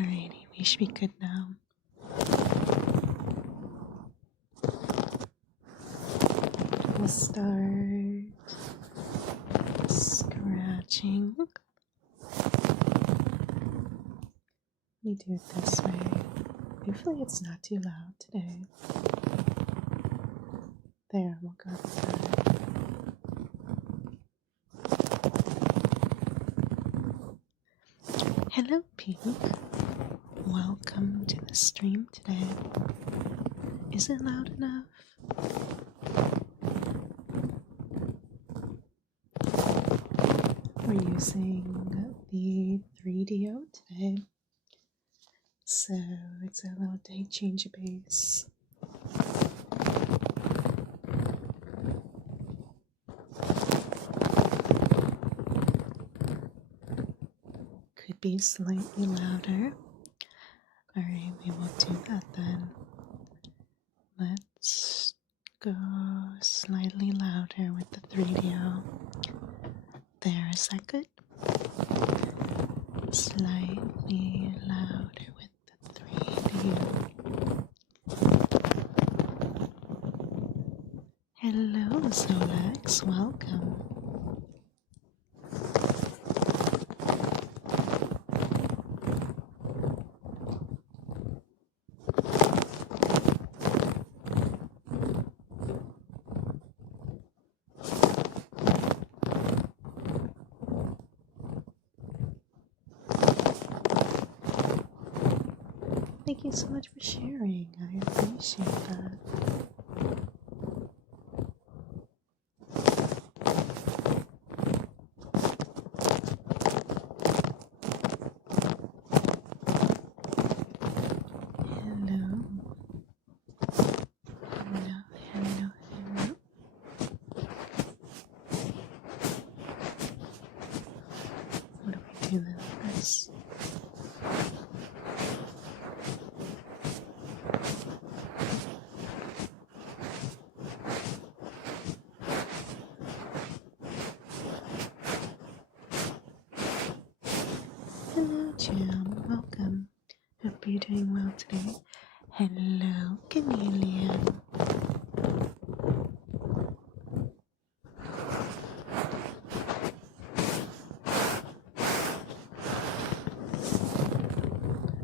Alrighty, we should be good now. We'll start scratching. Let me do it this way. Hopefully it's not too loud today. There, we'll go with that. Hello, Pink. Welcome to the stream today. Is it loud enough? We're using the 3DO today, so it's a little day change of pace. Could be slightly louder. Alright, we will do that then. Let's go slightly louder with the 3DO. There, is that good? Slightly louder with the 3DO. Hello, Solex, welcome. Thank you so much for sharing. I appreciate that. Hello. Hello. What do we do then first? Hello, Jim. Welcome. Hope you're doing well today. Hello, Chameleon.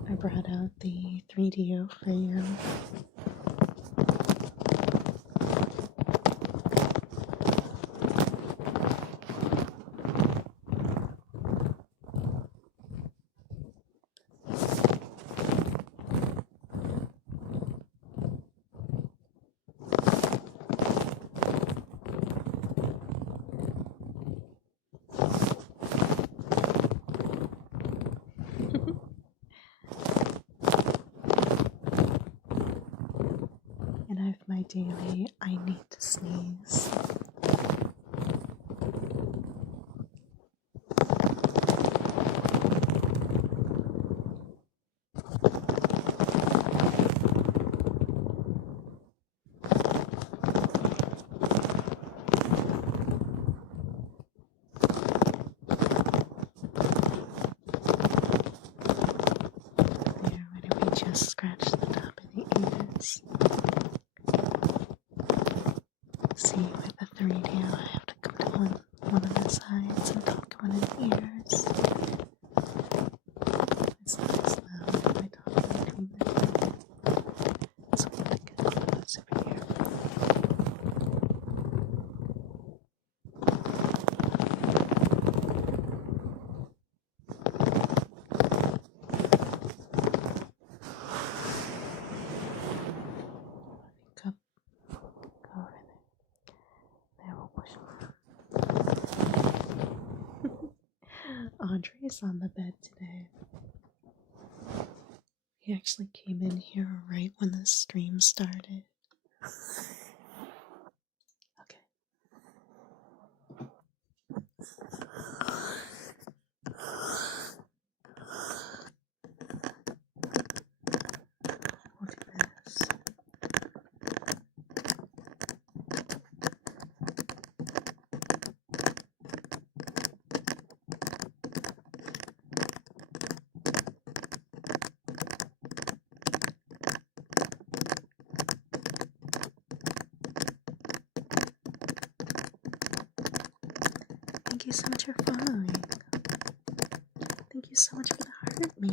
I brought out the 3DO for you. And I have my daily I need to sneeze. There, why don't we just scratch the top of the ears? See, with the 3DO, I have to come to one of the sides and talk one of the ears. It's not as loud if I talk between them. So I'm going to get close over here. Go over there. There, we'll push him. Andre's on the bed today. He actually came in here right when the stream started. Okay. We'll do this. Thank you so much for following. Thank you so much for the heart me.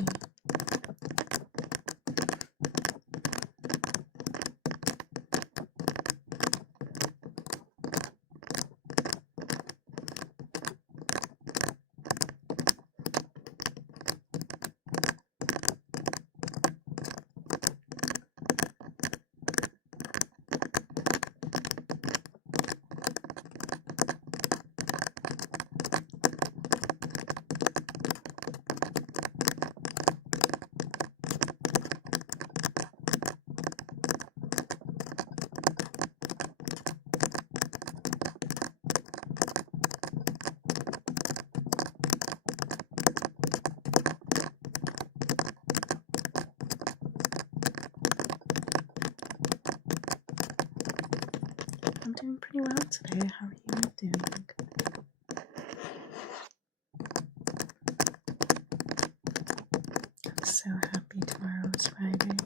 I'm doing pretty well today. How are you doing? I'm so happy tomorrow's Friday.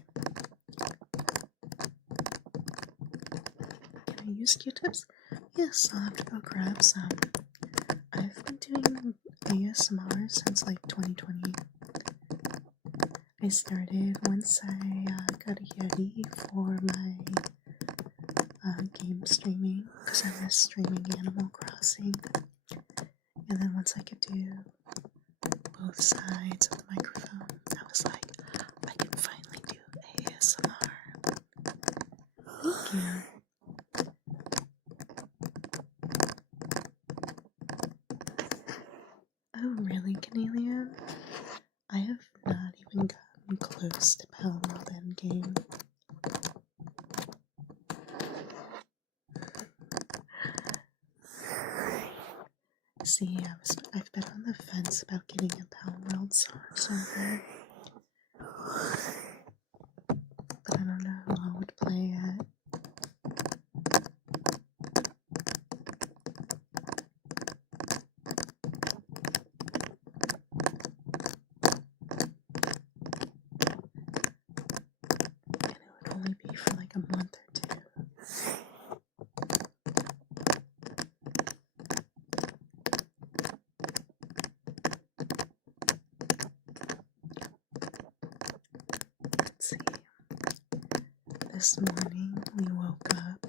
Can I use Q-tips? Yes, I'll have to go grab some. I've been doing ASMR since like 2020. I started once I got a Yeti for my game streaming because I was streaming Animal Crossing. And then once I could do both sides of the microphone, I was like, I can finally do ASMR. Thank you. Oh, really, Canelian? I have not even gotten close to Palworld Endgame. See, I've been on the fence about getting a Palworld server, but I don't know who I would play at. And it would only be for like a month or two. Let's see. This morning we woke up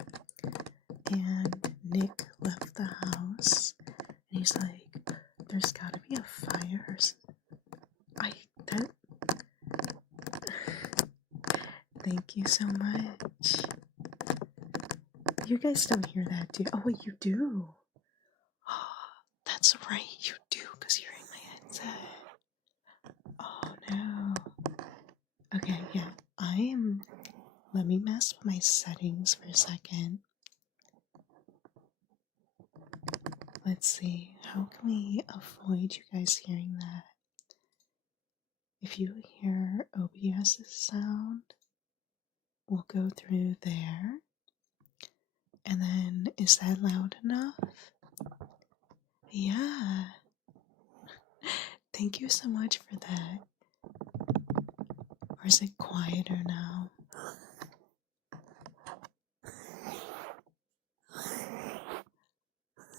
and Nick left the house and he's like, there's gotta be a fire. Thank you so much. You guys don't hear that, do you? Oh, wait, you do. That's right, you do, because you're in my headset. Oh, no. Okay, yeah, let me mess with my settings for a second. Let's see, how can we avoid you guys hearing that? If you hear OBS's sound, we'll go through there. And then, is that loud enough? Yeah. Thank you so much for that. Or is it quieter now?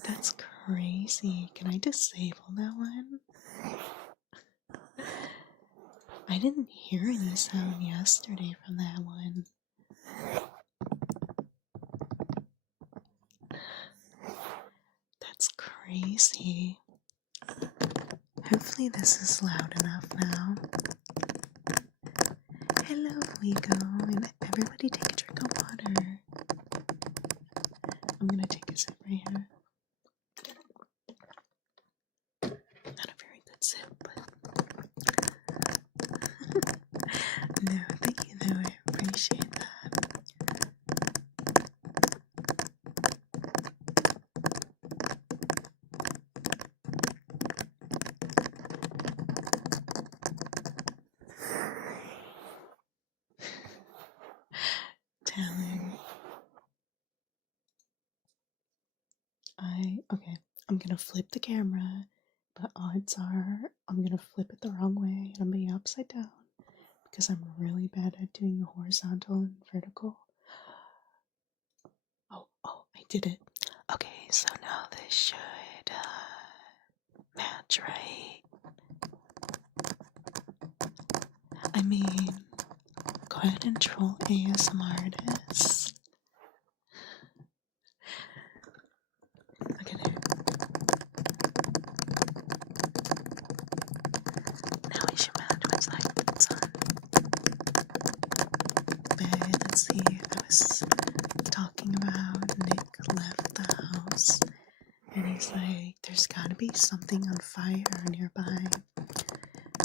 That's crazy. Can I disable that one? I didn't hear any sound yesterday from that one. That's crazy. Hopefully this is loud enough now. Hello, Vigo, and everybody take a drink of water. I'm gonna take a sip right here. Not a very good sip, but no, thank you though, I appreciate that. Talon. Okay, I'm gonna flip the camera, but odds are I'm gonna flip it the wrong way and I'm gonna be upside down because I'm really bad at doing horizontal and vertical. Oh, I did it. Okay, so now this should That's right. I mean, go ahead and troll ASMR artists. Look at it. Now we should match what's like it's on. But let's see, I was talking about Nick left the house and he's like, there's gotta be something on fire nearby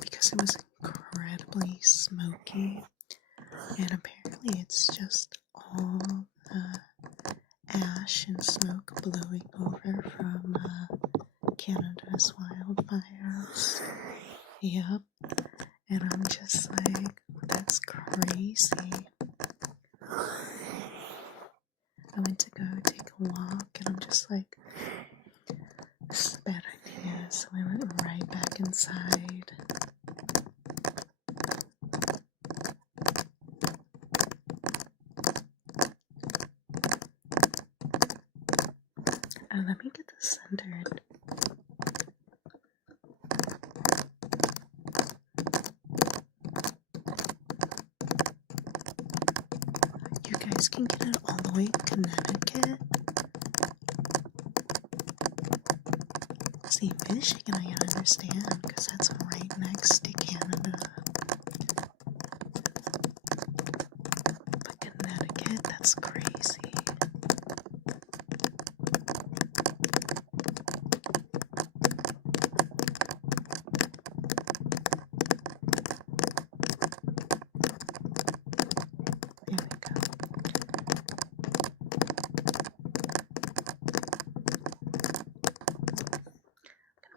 because it was incredibly smoky and apparently it's just all the ash and smoke blowing over from Canada's wildfires. Yep. And I'm just like, that's crazy. I went to go take a walk and I'm just like, this is a bad idea. So I went right back inside. And let me get this centered. You guys can get it all the way to Connecticut. See, Michigan I can understand because that's right next to Canada. But Connecticut, that's crazy. There we go.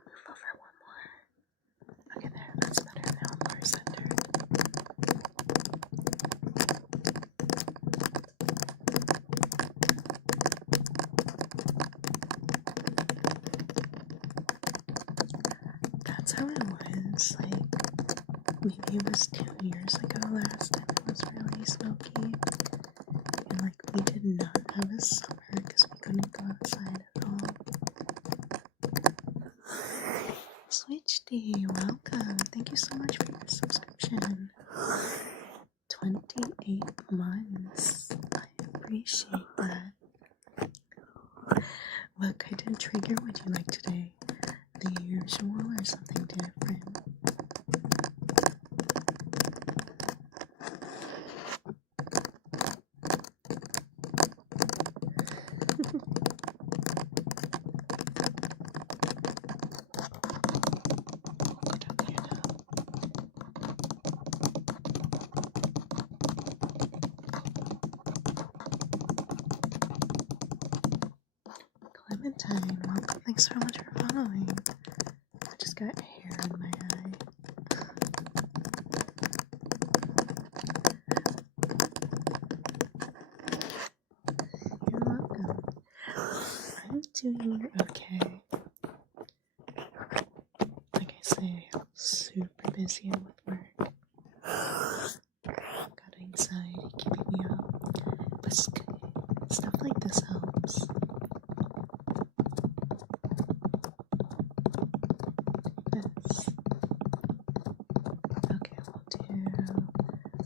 Move over one more. Okay, there, that's better now. More centered. That's how it was. Like, maybe it was 2 years ago last time it was really smoky. And like, we did not have a summer because we couldn't go outside at all. Switch D, welcome. Thank you so much for your subscription. 28 months. I appreciate that. Look, I did trigger what you like today. The usual or something different? Clementine, welcome. Thanks so much for following. I just got hair in my eye. You're welcome. I'm doing okay. Like I say, I'm super busy with work. Got anxiety keeping me up. But stuff like this helps. Okay, we'll do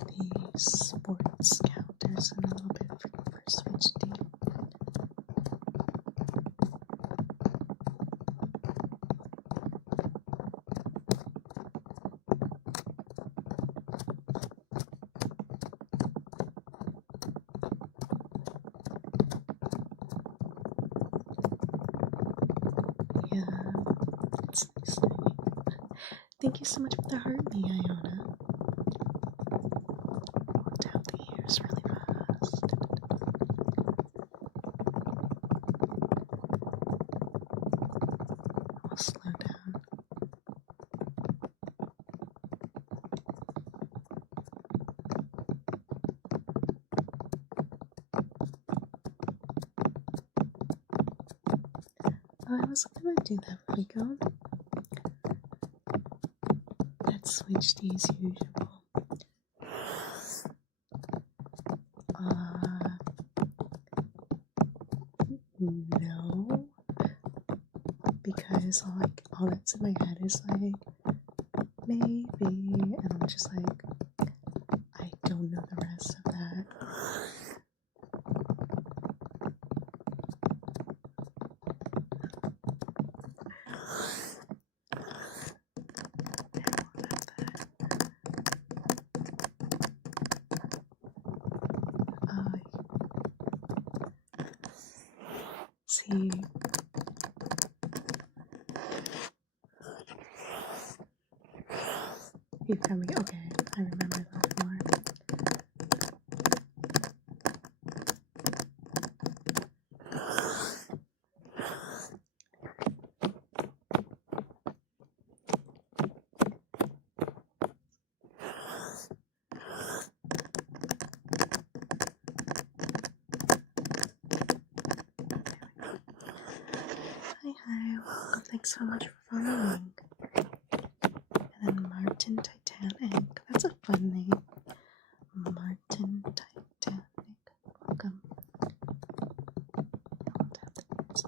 the sports counters in a little bit for switch D. Yeah, it's exciting. Thank you so much for the heart, me, Iona. I'll tap the ears really fast. I'll slow down. Oh, I was gonna do that Rico. That switched as usual. No, because like all that's in my head is like, maybe, and I'm just like, I don't know the rest of that. See, you coming? Okay, I remember that more. Hi, welcome. Thanks so much for following. And then Martin Titanic. That's a fun name. Martin Titanic. Welcome. Is that too much?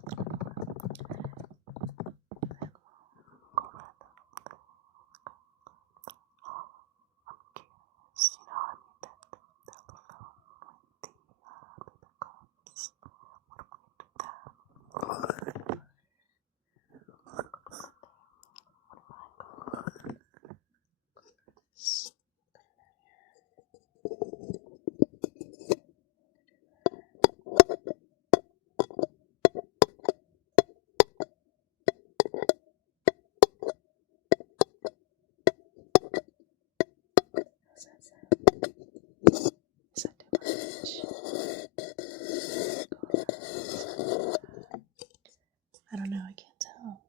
I don't know, I can't tell.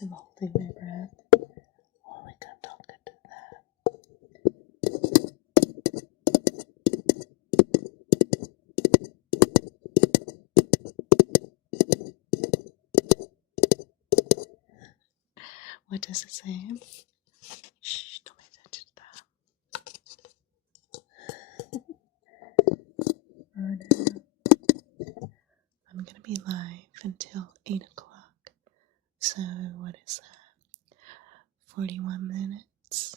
I'm holding my breath. Oh my god, don't get to that. What does it say? Shh, don't pay attention to that. Oh no. I'm gonna be live until 8 o'clock. So, what is that? 41 minutes.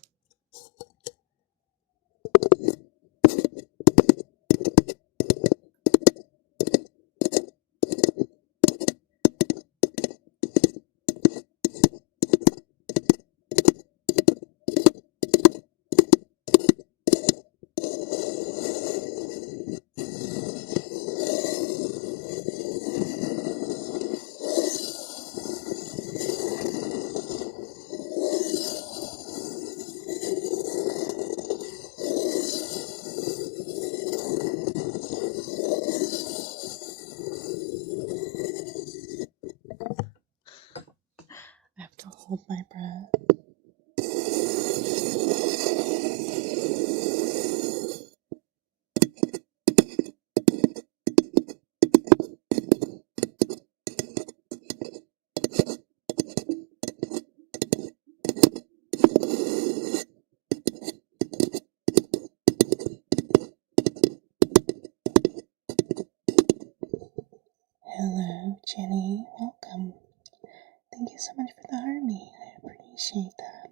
I have to hold my breath. Hello, Jenny. Welcome. Thank you so much for the army. I appreciate that.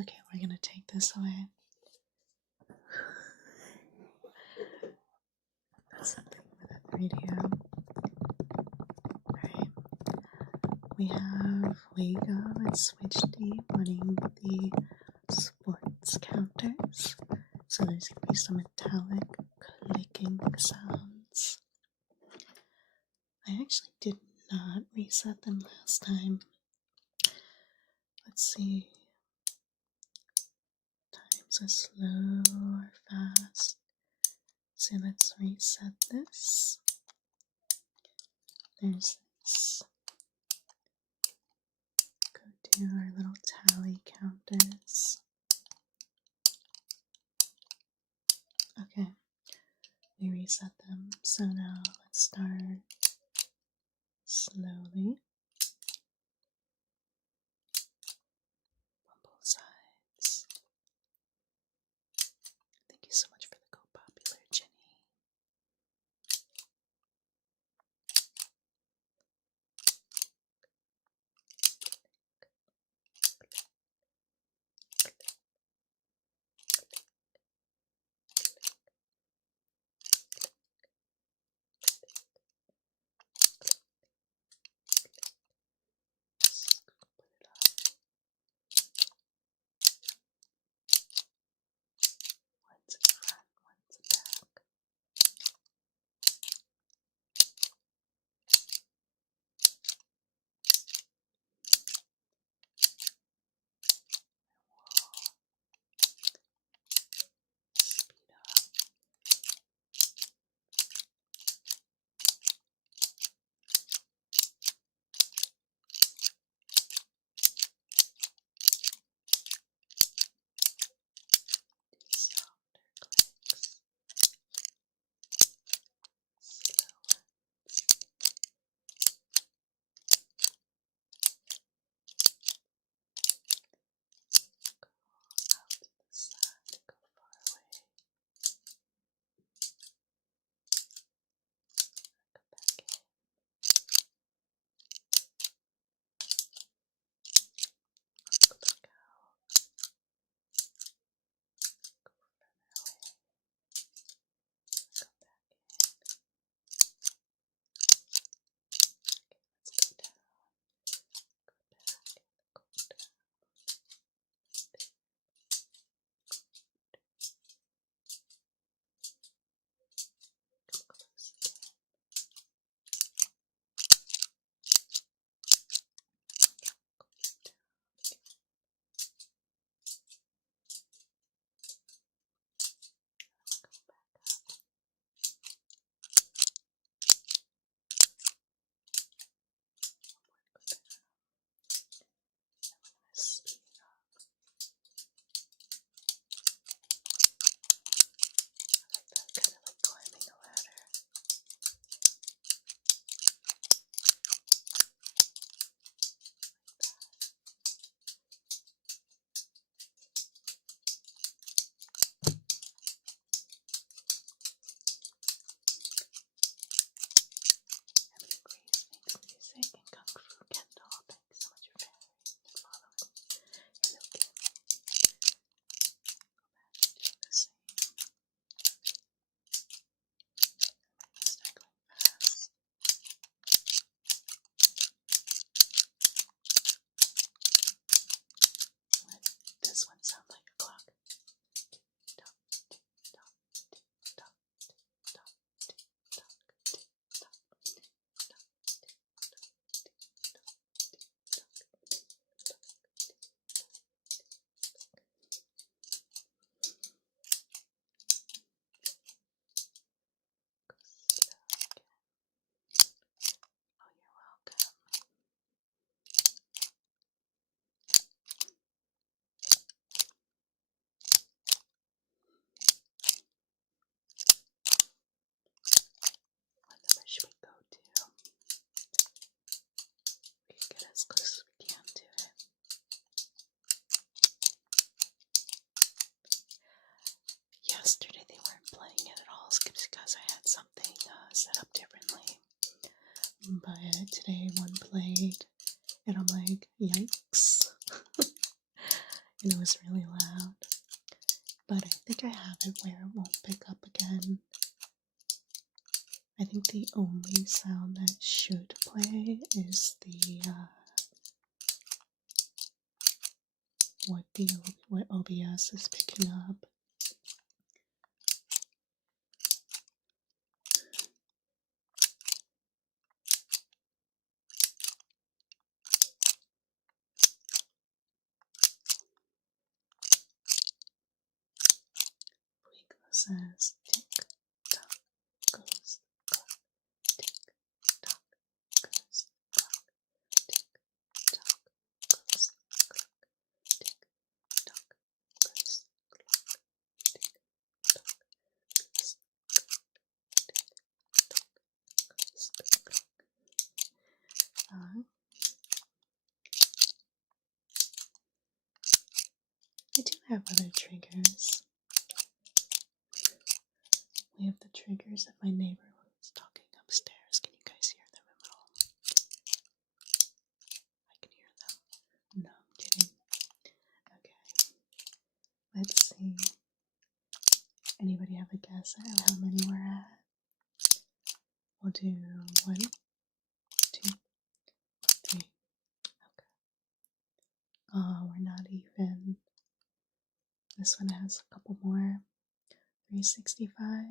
Okay, we're gonna take this away. That's something with that radio. Right. We have Wago and Switch D running the sports counters. So there's gonna be some metallic clicking sounds. I actually did not reset them last time. see. Times are slow or fast. So let's reset this. There's this. Go to our little tally counters. Okay, we reset them. So now let's start slowly on both sides. Thank you so much for the Go Popular, Jenny. One's in front, one's in back. Speed up. Softer clicks. Slower. Go out to the side, go far away. Go back in. Click out. Go further away. Go back in. Let's go down. Go back. Go down. Come close again. Go back down. Go back up. Go down. And we're gonna speed it up. I like that, kind of like climbing a ladder. Having great makes music and Kung Fu Kendall. Thanks so much for sharing and following. Hello, Kim. Go back and do the same. Start going fast. Let this one sound like a clock. Tick tock, tick tock, tick tock, tick tock, tick tock, tick tock, tick tock, tick tock, tick tock, tick tock. Go slow again. Oh, you're welcome. What number should we go to? We can get as close as we can to it. Yesterday they weren't playing it at all because I had something set up differently. But today one played and I'm like, yikes. And it was really loud. But I think I have it where it won't pick up again. I think the only sound that should play is the what OBS is picking up. says tick tock goes the clock. Tick tock goes the clock. Tick tock goes the clock. Tick tock goes the clock. Tick tock goes the clock. I do have other triggers. We have the triggers of my neighbor who's talking upstairs. Can you guys hear them at all? I can hear them. No, I'm kidding. Okay. Let's see. Anybody have a guess at how many we're at? We'll do 1, 2, 3. Okay. Oh, we're not even. This one has a couple more. 365.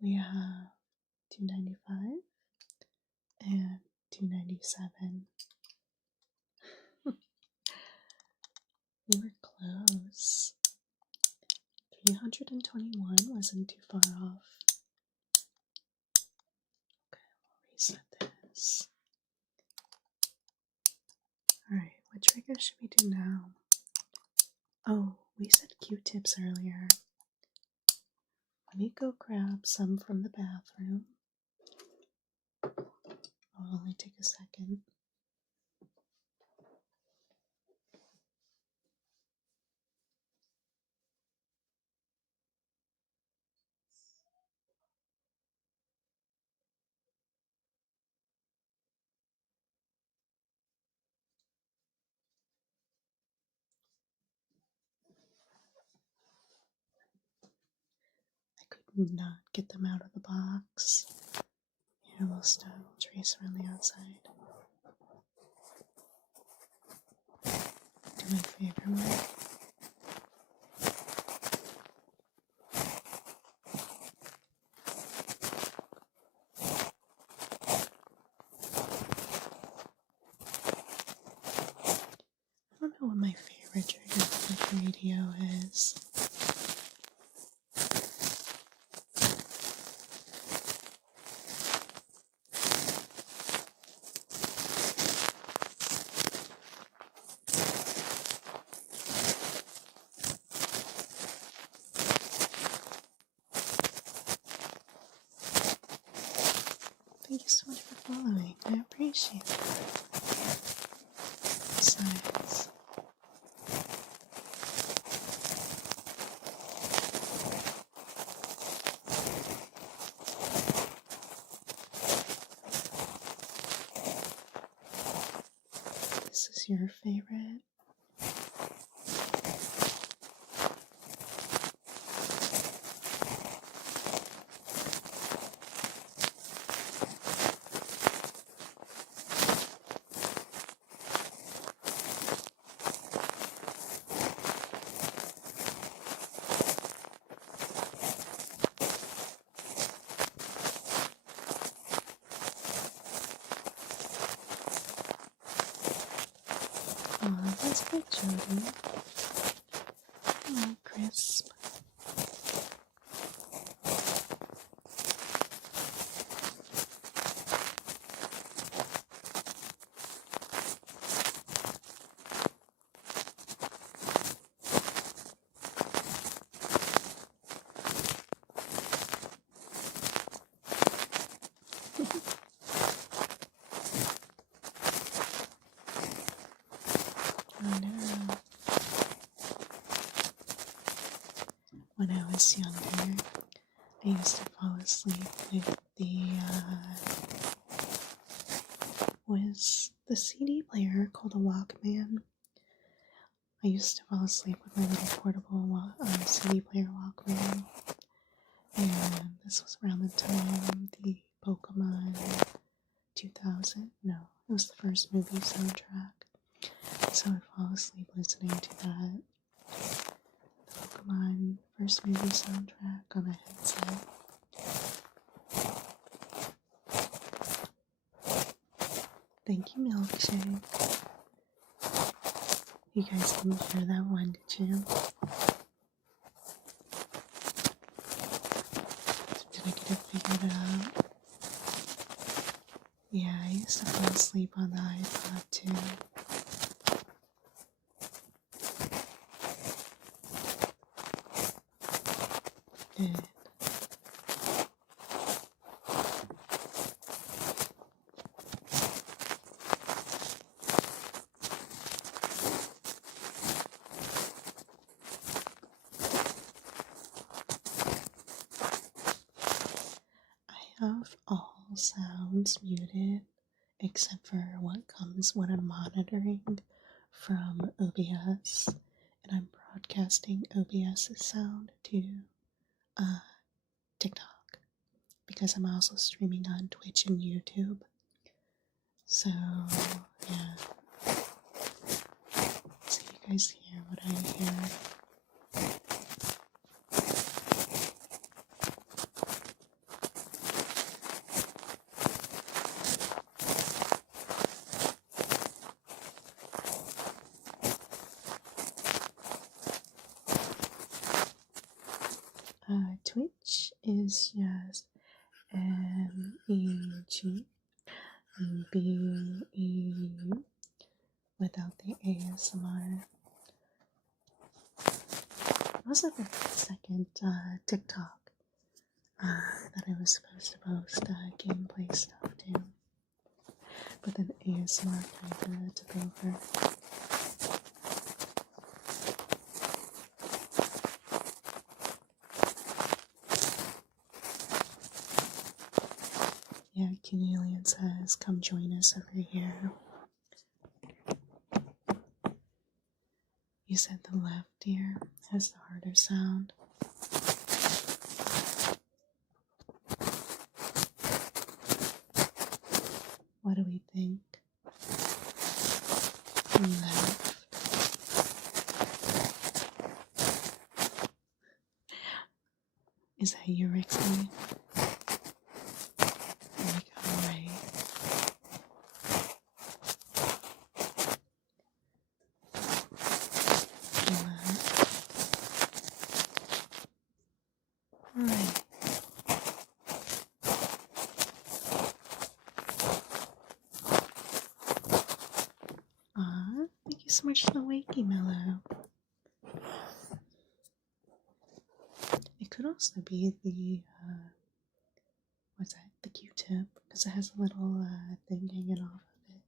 We have 295 and 297. We were close. 321 wasn't too far off. Okay, we'll reset this. Alright, what trigger should we do now? Oh, we said Q-tips earlier. Let me go grab some from the bathroom. I'll only take a second. I could not get them out of the box. Here, we'll start. We'll trace around the outside. Do my favorite one. I don't know what my favorite trigger for the radio is. Thank you so much for following. I appreciate it. Besides, this is your favorite. Aw, that's good, Jody. Oh, crisp. I know. When I was younger, I used to fall asleep with the CD player called a Walkman. I used to fall asleep with my little portable CD player Walkman. And this was around the time the Pokemon 2000, no, it was the first movie soundtrack. So I'd fall asleep listening to that. The Pokemon first movie soundtrack on a headset. Thank you, Milkshake. You guys didn't hear that one, did you? used to fall asleep on the iPod too. And I have all sounds muted except for what comes when I'm monitoring from OBS, and I'm broadcasting OBS's sound to TikTok because I'm also streaming on Twitch and YouTube. So yeah, so you guys hear what I hear. Twitch is just MEGBE without the ASMR. Also the second TikTok that I was supposed to post gameplay stuff too, but then ASMR kinda took over. Yeah, Canelian says, come join us over here. You said the left ear has the harder sound. What do we think? Left. Is that you, Rixie? Like, alright. Alright. Thank you so much for the wakey mellow. It could also be the, what's that? The Q-tip, because it has a little, thing hanging off of it.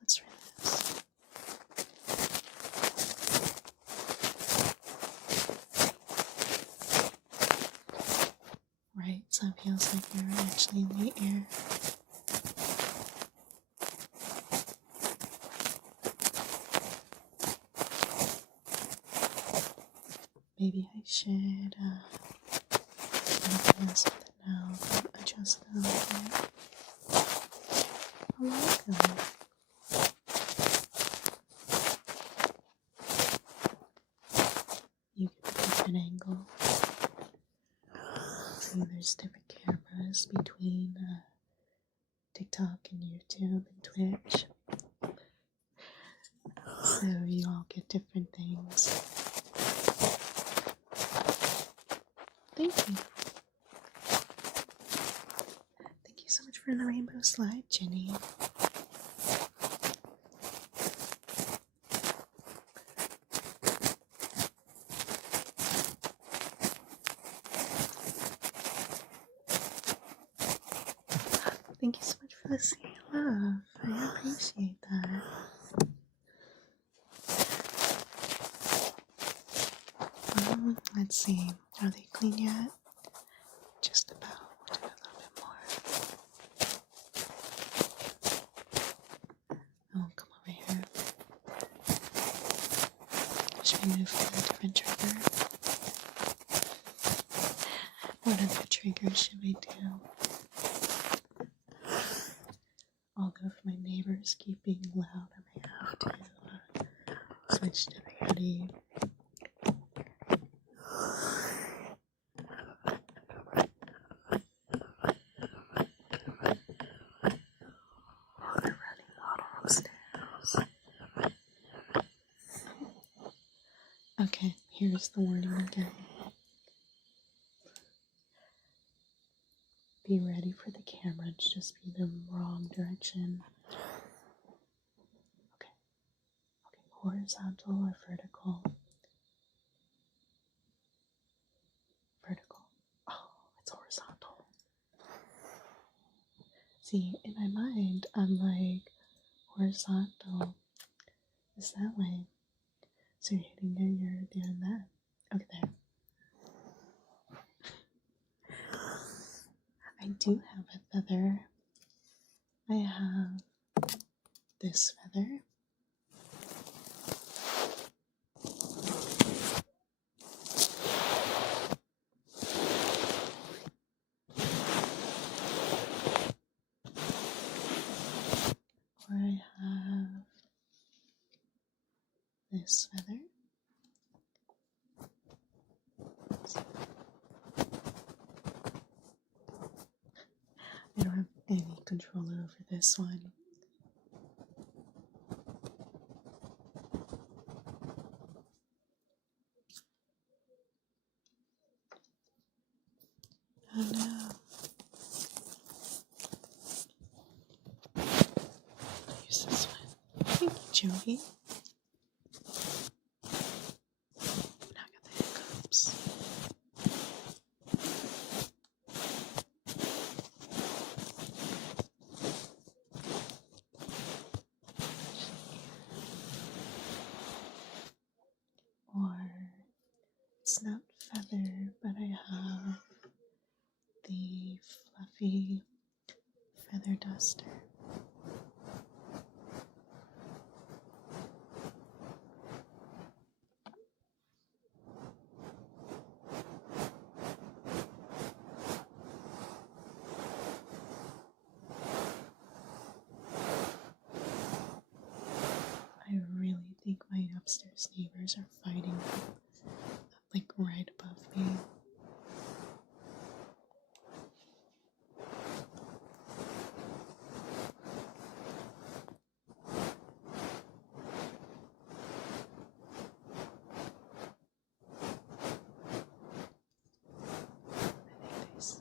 Let's try this. Right, so it feels like you're actually in the air. Maybe I should, adjust it now, adjust it a little bit. I like them. You get a different angle. See, there's different cameras between TikTok and YouTube and Twitch. So you all get different things. Thank you. Thank you so much for the rainbow slide, Jenny. Thank you so much for the sea love. I appreciate that. Let's see. Are they clean yet? Just about. We'll do a little bit more. Oh, come over here. Should we move to a different trigger? What other triggers should we do? I'll go for my neighbors keep being loud. I may have to switch to the hoodie. They're running water upstairs. Okay, here's the warning again. Be ready for the camera to just be the wrong direction horizontal or vertical? Vertical. Oh, it's horizontal. See, in my mind, I'm like, horizontal is that way. So you're hitting it, you're doing that. Okay, there. I do have a feather. I have this feather. Or I have this feather. I don't have any control over this one. Oh no. I'll use this one. Thank you, Jody. Now I got the hiccups. Or it's not feather, but I have the fluffy feather duster. I really think my upstairs neighbors are fighting like right above me. I think they said,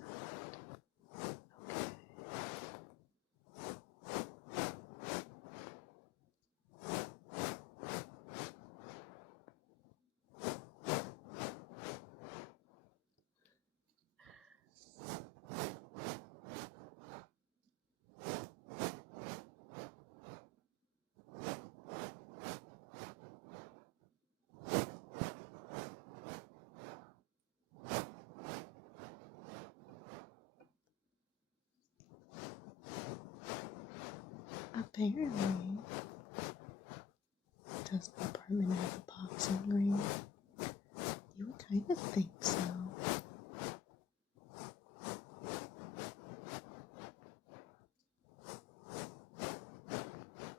okay. Apparently, does the apartment have a boxing ring? You would kind of think so.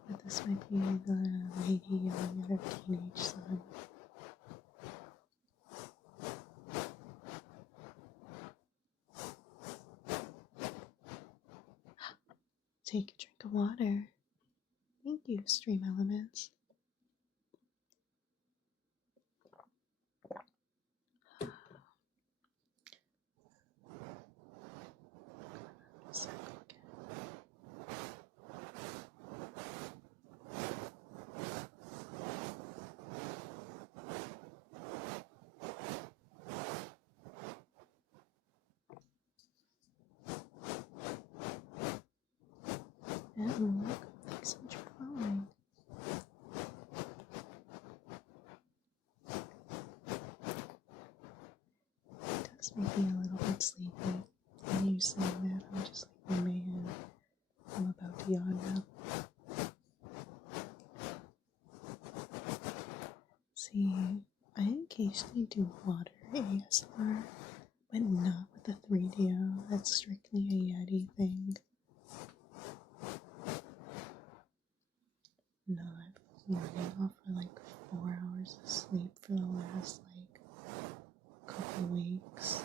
But this might be the lady yelling at her teenage son. Take a drink of water. Thank you, Stream Elements. Circle again. And look, thanks so much for following. It does make me a little bit sleepy. When you saying that, I'm just like, man, I'm about to yawn now. See, I occasionally do water ASMR, but not with the 3DO. That's strictly a Yeti thing. No, I've been running off for like 4 hours of sleep for the last like couple weeks.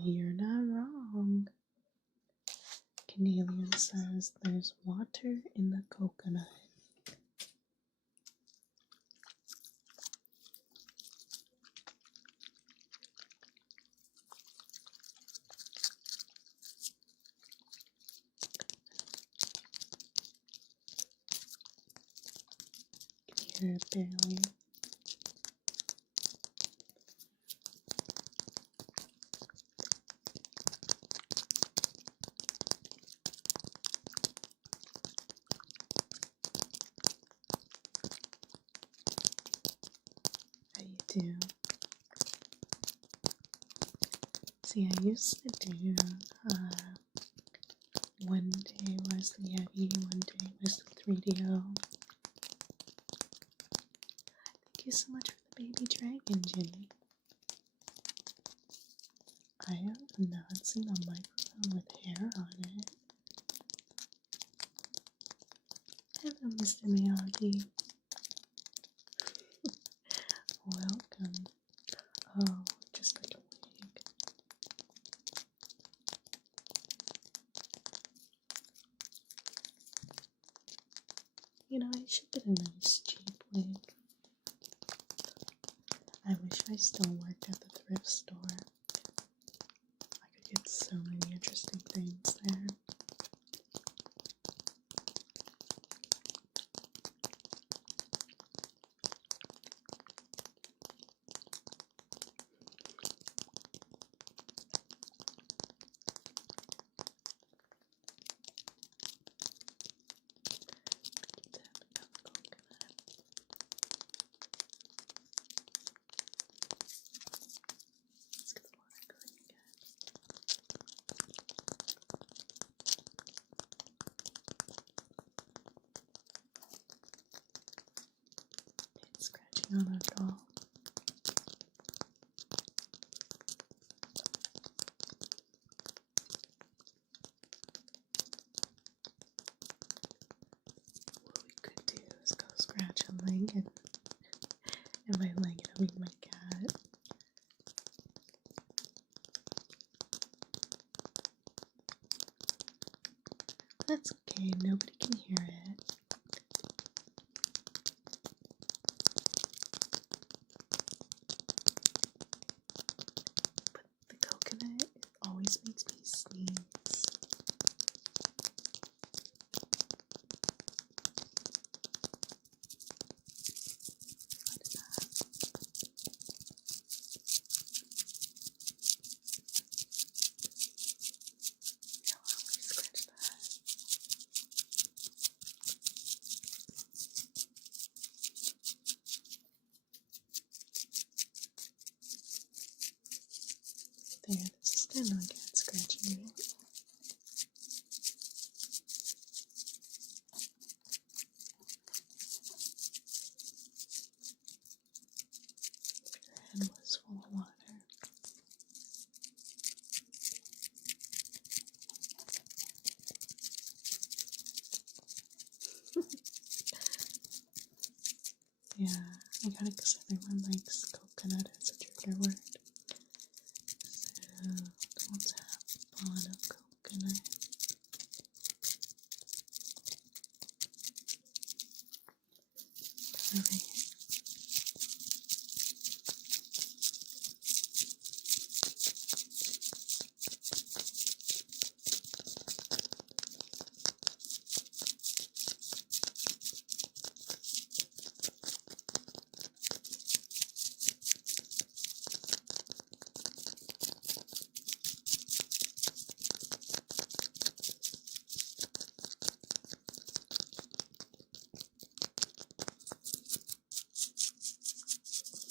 You're not wrong. Canadian says there's water in the coconut. Hear it barely. How you do? See, I used to do, one day was the Yeti, one day was the 3DO. Thank you so much for the baby dragon, Jenny. I have not seen a microphone with hair on it. Hello, Mr. Miyagi. Welcome. Oh, just like a wig. You know, I should get a nice cheap wig. I wish I still worked at the thrift store. I could get so many interesting things there. Let's get the water going again. It's scratching on our doll. What we could do is go scratch a Lincoln. And by Lincoln, I mean my cat. That's okay, nobody can hear it. But the coconut, it always makes me sneeze. There, this is kind of like cat scratching, right? Your head was full of water. Yeah, I got it because everyone likes coconut as a trigger word. So, don't tap on a coconut. Come over here.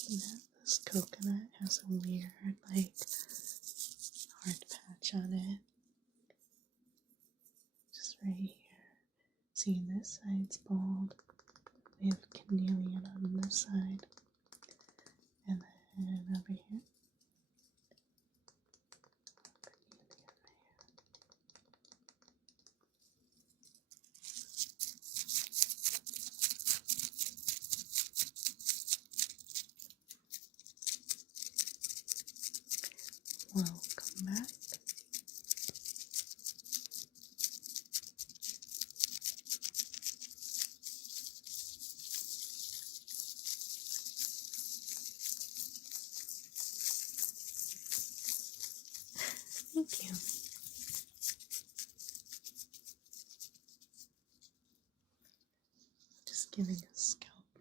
You know, this coconut has a weird, like, hard patch on it. Just right here. See, this side's bald. We have carnelian on this side. And then over here. Carnelian right here. Welcome back.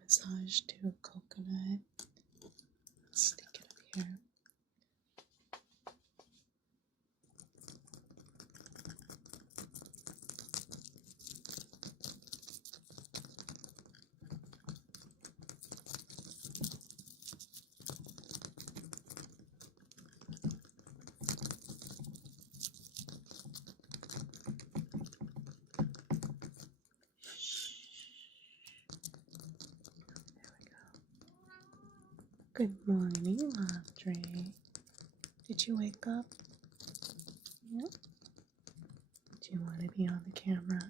massage to coconut. Stick it up here. Good morning, Andre. Did you wake up? Yep. Do you want to be on the camera?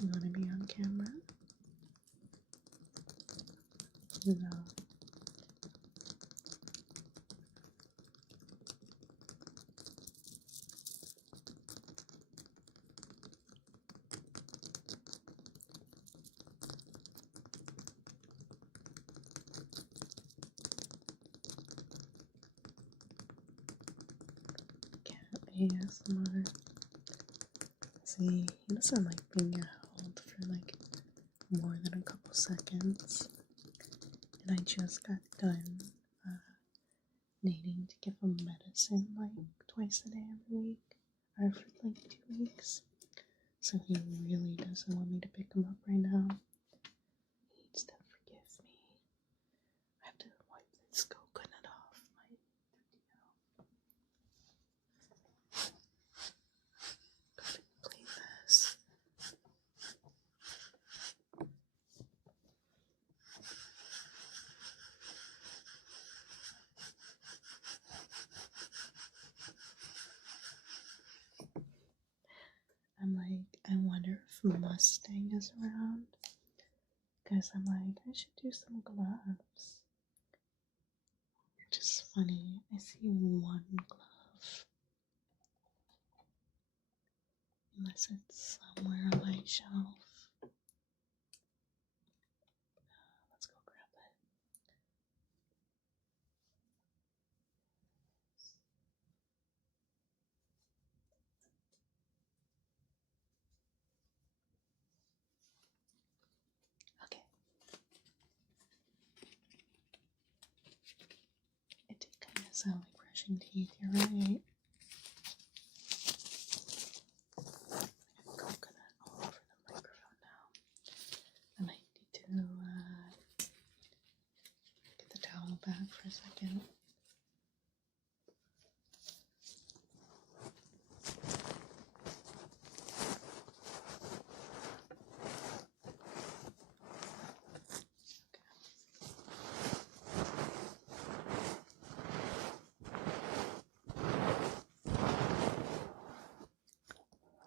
You want to be on camera? No. ASMR. See, he doesn't like being held for like more than a couple seconds. And I just got done needing to give him medicine like twice a day every week, or for like 2 weeks. So he really doesn't want me to pick him up right now. He needs to forgive me. I have to wipe this coconut off my clean this. I'm like, I wonder if Mustang is around. Because I'm like, I should do some gloves. Which is funny. I see one glove. Unless it's somewhere on my shelf. Let's go grab it. Okay. It did kind of sound like brushing teeth, you're right. Coconut all over the microphone now. I might need to get the towel back for a second.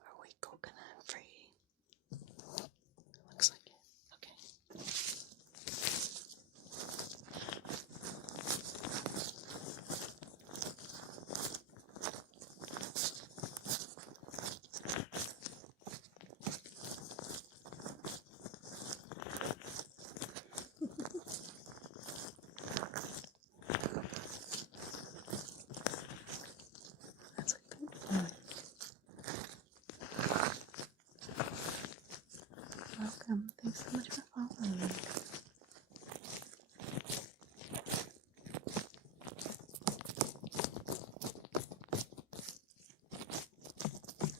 Are we coconut free? Looks like it. Okay. That's a good one. Welcome. Thanks so much for following.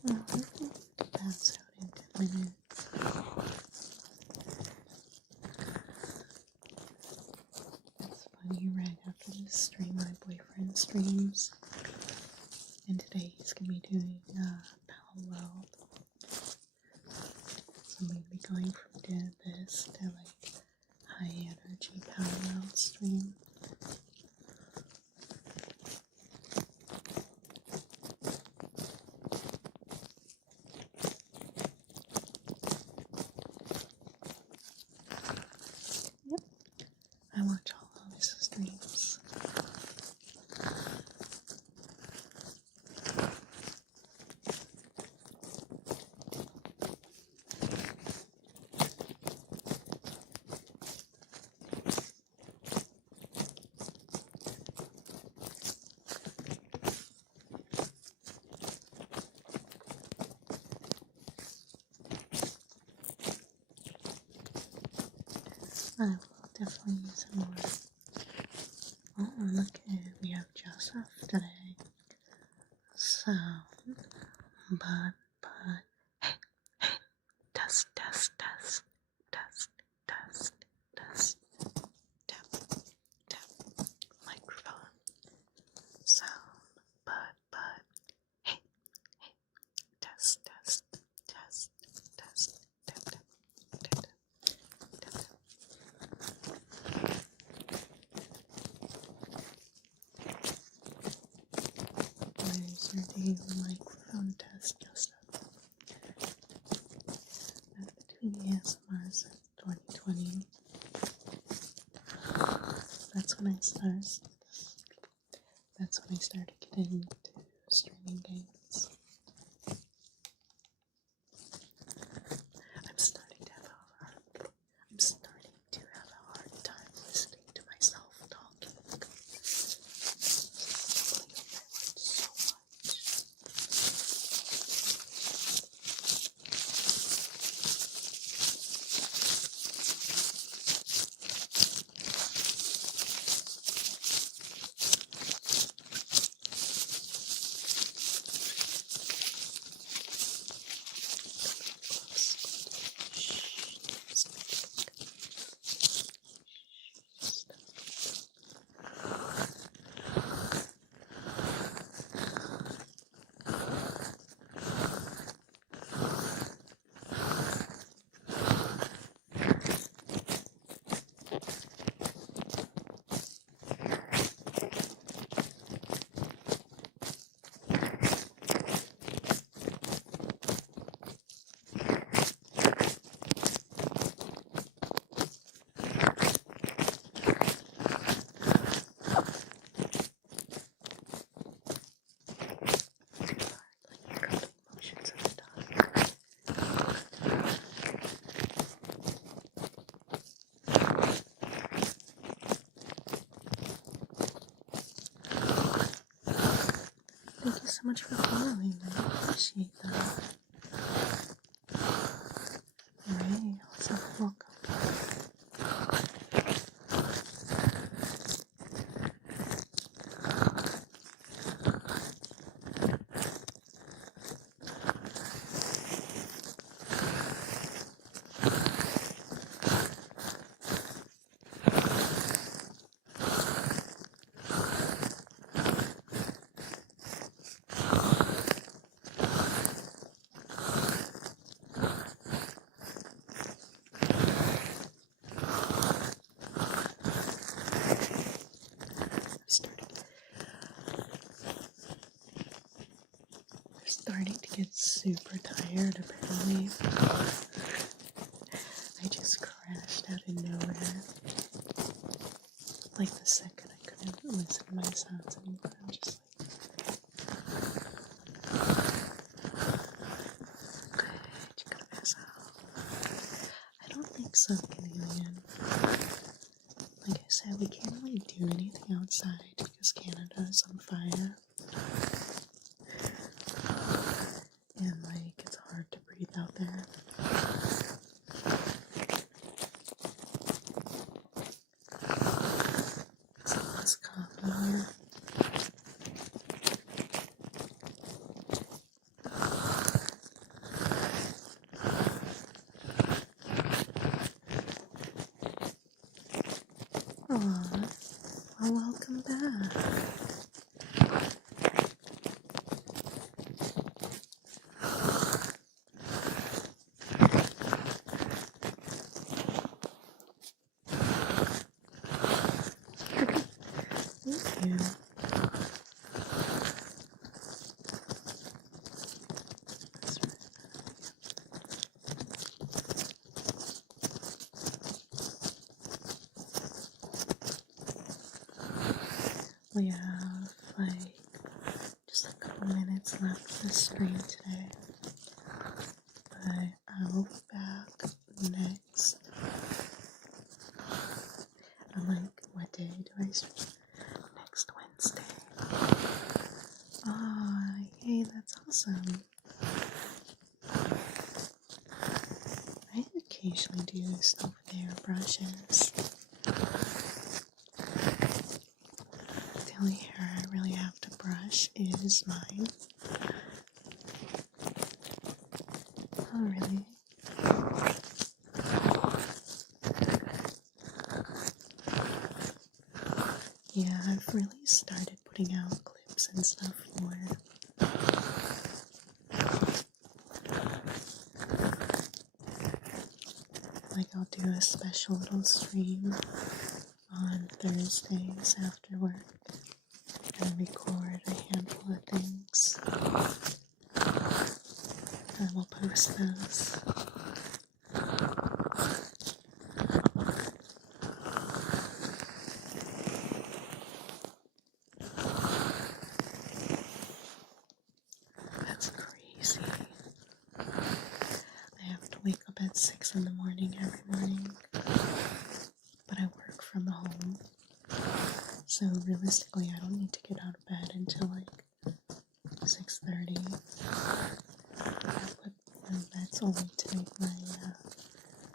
Well, I think to pass out in 10 minutes. It's funny, right after this stream, my boyfriend streams. And today he's going to be doing Power World. So I'm going to be going from this to like high energy Power World stream. Yep, I watch all of his streams. I will definitely use it more. Oh, look at we have Joseph today. Sound, but, dust, dust, dust, dust, dust, dust, tap, tap, microphone, sound, but, hey, hey, dust, dust, dust, dust, tap, tap, tap, tap, tap, tap. Where's your daily microphone test, Joseph? Between ASMRs in 2020, that's when I started. That's when I started getting into streaming games. I'm starting to have a hard time listening to myself talking. I believe I learned so much. Thank you so much for following. I appreciate that. Alright, so welcome. I'm starting to get super tired, apparently. I just crashed out of nowhere. Like the second I couldn't listen to my sounds anymore, I'm just like, okay, you gotta pass out. I don't think so, Canadian. Like I said, we can't really do anything outside because Canada is on fire. And like, it's hard to breathe out there. Someone's coughing here. Aww, well, welcome back. Thank you. We have like just a couple minutes left of the stream today, but I will be back next. I'm like, what day do I stream? Next Wednesday. Oh, yay, that's awesome. I occasionally do stuff their brushes. The only hair I really have to brush is mine. Oh, really? Yeah, I've really started putting out clips and stuff more. Like, I'll do a special little stream on Thursdays after work and record a handful of things. I will post those. That's crazy. I have to wake up at 6 in the morning every morning, but I work from home, so realistically I don't need to get out of bed until like 6:30. And that's only to make my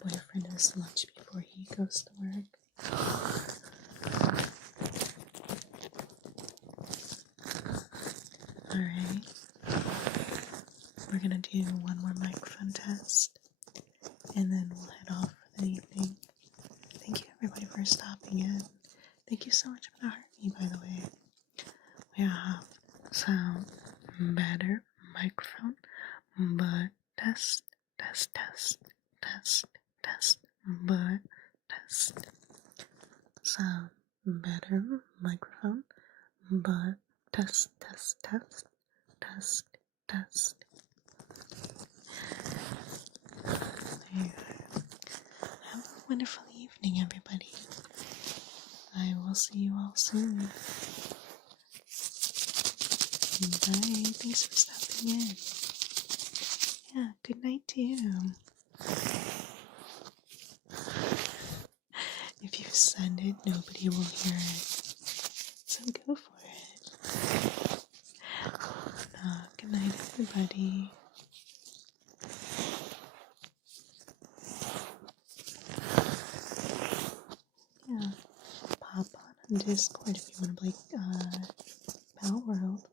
boyfriend his lunch before he goes to work. Alright, we're gonna do one more microphone test, and then we'll head off for the evening. Thank you everybody for stopping in. Thank you so much for the heartbeat, by the way. We have sound better microphone, but test, test, test, test, test, but test. Sound better microphone, but test, test, test, test, test. There. Have a wonderful evening, everybody. I will see you all soon. Bye. Thanks for stopping in. Yeah, good night to you. If you send it, nobody will hear it. So go for it. Good night, everybody. Yeah, pop on Discord if you want to play Pal World.